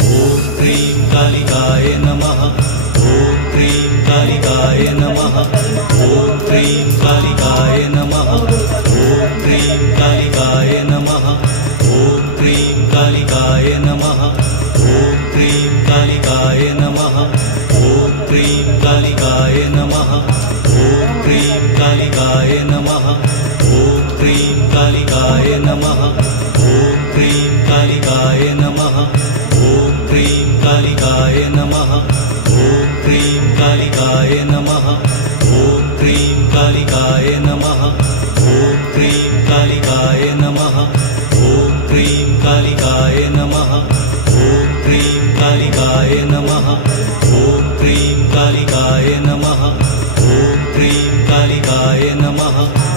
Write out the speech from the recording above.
ॐ cream कालिकाय नमः। ॐ cream कालिकाय नमः। ॐ cream कालिकाय नमः। ॐ क्रीं कालिकाय नमः। ॐ क्रीं कालिकाय नमः। ॐ क्रीं कालिकाय नमः। ॐ क्रीं कालिकाय नमः। ॐ क्रीं कालिकाय नमः। ॐ क्रीं कालिकाय नमः। ॐ क्रीं कालिकाय नमः। ॐ क्रीं कालिकाय नमः। ॐ क्रीं कालिकाय नमः। ॐ क्रीं कालिकाय नमः। ॐ क्रीं कालिकाय नमः। ॐ क्रीं कालिकाय नमः। ॐ क्रीं कालिकाय नमः। ॐ क्रीं कालिकाय नमः। ॐ क्रीं कालिकाय नमः।